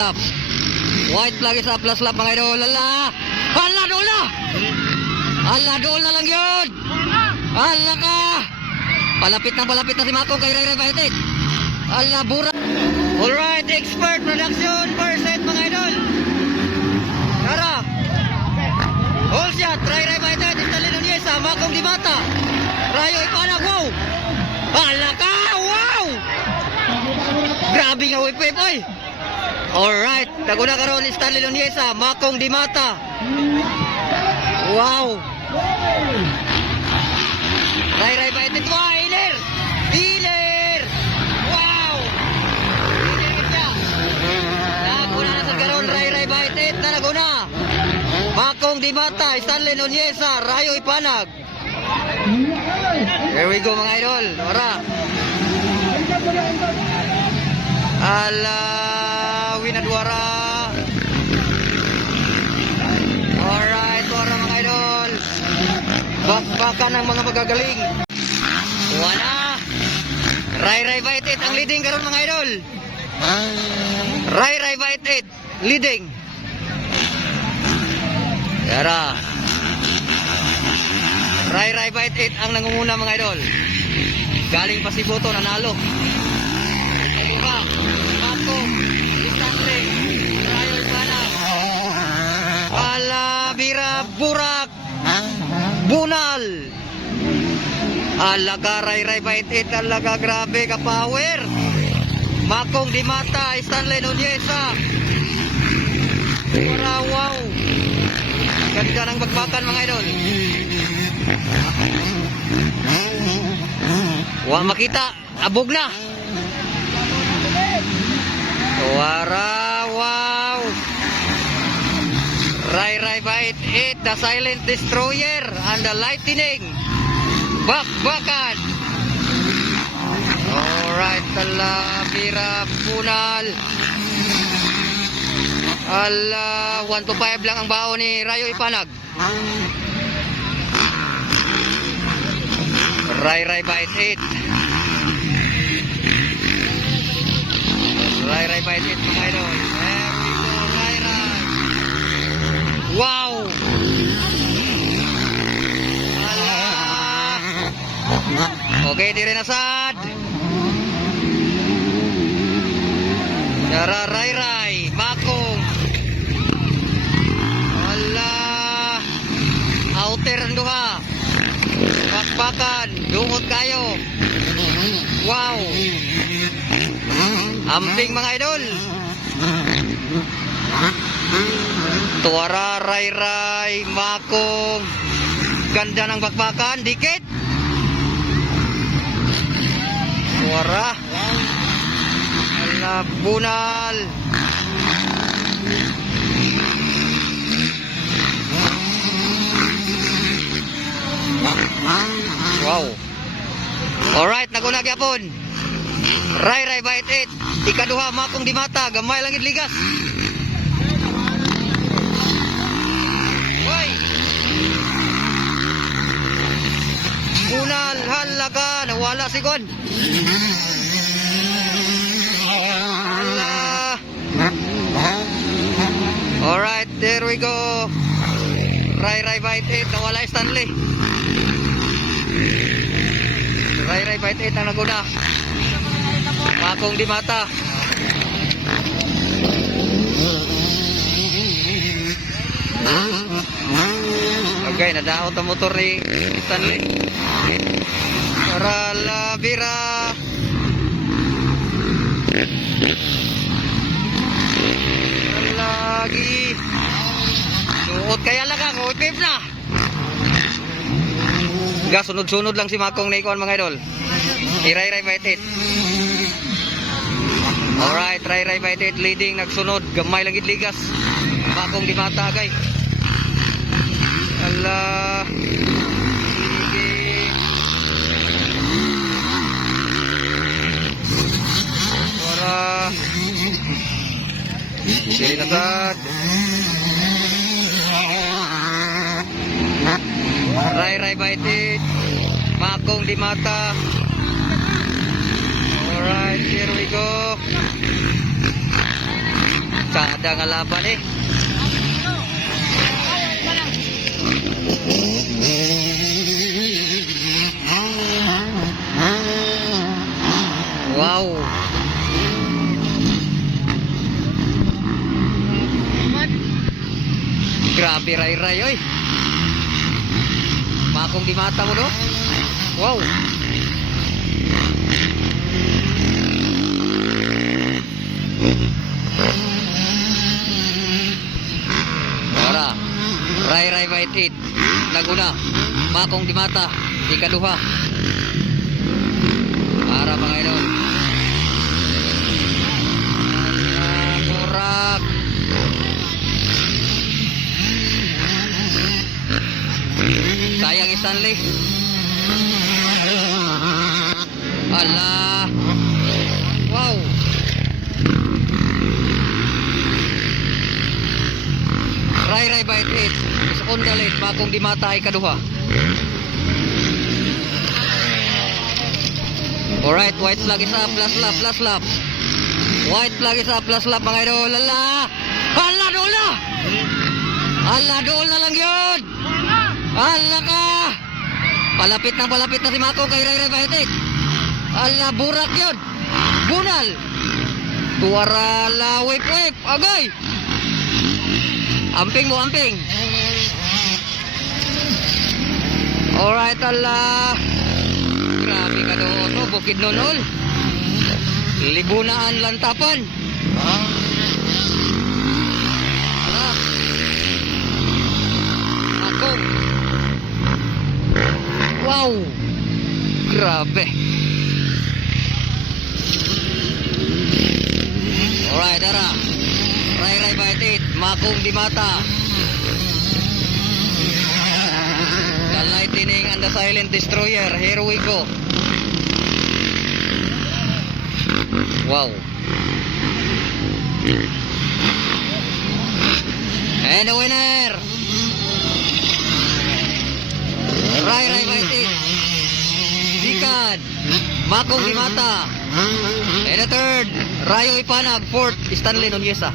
Up. White flag is up, last lap mga idol. Ala! Ala, doon na! Ala, doon na lang yun! Ala ka! Palapit na palapit na si Mako kay Ray Ray Bahitit. Ala, bura! Alright, expert production, set mga idol. Tara! All shot, Ray Ray Bahitit, Istalin Onyesa, Makong Dimata. Rayo Ipanag, wow! Ala ka! Wow! Grabe nga whip whip, oy! Alright, naguna karon ni Stanley Loniesa, Makong Dimata. Wow. Ray Ray Baitit, wow, Iler! Iler! Wow! Naguna na sa karon, Ray Ray Baitit na naguna. Makong Dimata, Stanley Loniesa, Rayo Ipanag. Here we go mga idol. Ora. Ala, Bakbakan ng mga magagaling. Wala. Ray Ray Bite It ang leading karon mga idol. Ray Ray Bite It leading. Yara. Ray Ray Bite It ang nangunguna mga idol. Galing pa si Boto nanalo. Diba? Pato, Stanley, Rayo Ipana, Ala, Bira, Burak, Bunal. Alaga, Ray Ray Bait It, alaga, grabe ka power. Makong Dimata, Stanley Nuneza. Para wow. Ganda ng bagbakan mga idol. Wa makita, abog na. Wara, wow! Ray Ray Bite It, the silent destroyer, and the lightning. Bakbakan! Alright, tala, bira, punal. Ala, 1 to 5 lang ang bao ni Rayo Ipanag. Ray Ray Bite It. Ray Ray Bite It mga idol. There we go, Ray Ray. Wow! Ala! Okay, di rin asad. Yara Ray Ray, Makong. Ala! Outer ang duha. Bakbakan, dungot kayo. Wow! Amping mga idol. Tuwara, ray, ray, makong. Ganda ng bakbakan, dikit. Tuwara. Ala, bunal. Wow. Alright, naguna gyapon. Ray ray bait it. Ikaduha makong di mata, gamay lang gid nawala si God. Hala. Alright, there we go. Ray ray bait it, nawala Stanley. Ray ray bait it ang naguna. Makong di mata. Okay, nadaot ang motor ni Stanley. Para la bira. Lagi. Suot kaya lang ako, ipip na. Ga, sunod-sunod lang si Makong na mga idol. Iray-ray bait it. Alright, try ray bait it leading nagsunod gamay lang gid ligas. Bakong di matagay. Ala. Sige na sad. Ray ray bait it. Makong di mata. Alright, here we go. Kada nga laban eh. Wow. Grabe ray ray oy. Makong di mata mo no? Wow. Ora. Ray ray bait it. Laguna. Makong di mata. Ikaduha. Para mga idol. Ah, Murak. Sayang Stanley. Ala. Wow. Ray ray bait it. Sekon galit makong di mata ay kaduha. Alright, white flag is up, last lap, last lap. White flag is up, last lap mga idol. Ala! Ala, dola! Ala, dola lang yun! Ala ka! Palapit na palapit na si Mako kay Ray Ray Bahitik. Ala, burak yun! Bunal! Tuwara la, wip wip! Agay! Amping mo, amping! Alright, ala! Grabe ka doon, no? Bukid nunol. Libunaan lantapan. Ala. Wow. Grabe. Alright, Dara. Ray Ray Baitit. Makong di mata. The Lightning and the Silent Destroyer. Here we go. Wow. And the winner. Ray Ray Baitit. Dikad. Makong Dimata. And the third, Rayo Ipanag. Fourth, Stanley Nuneza.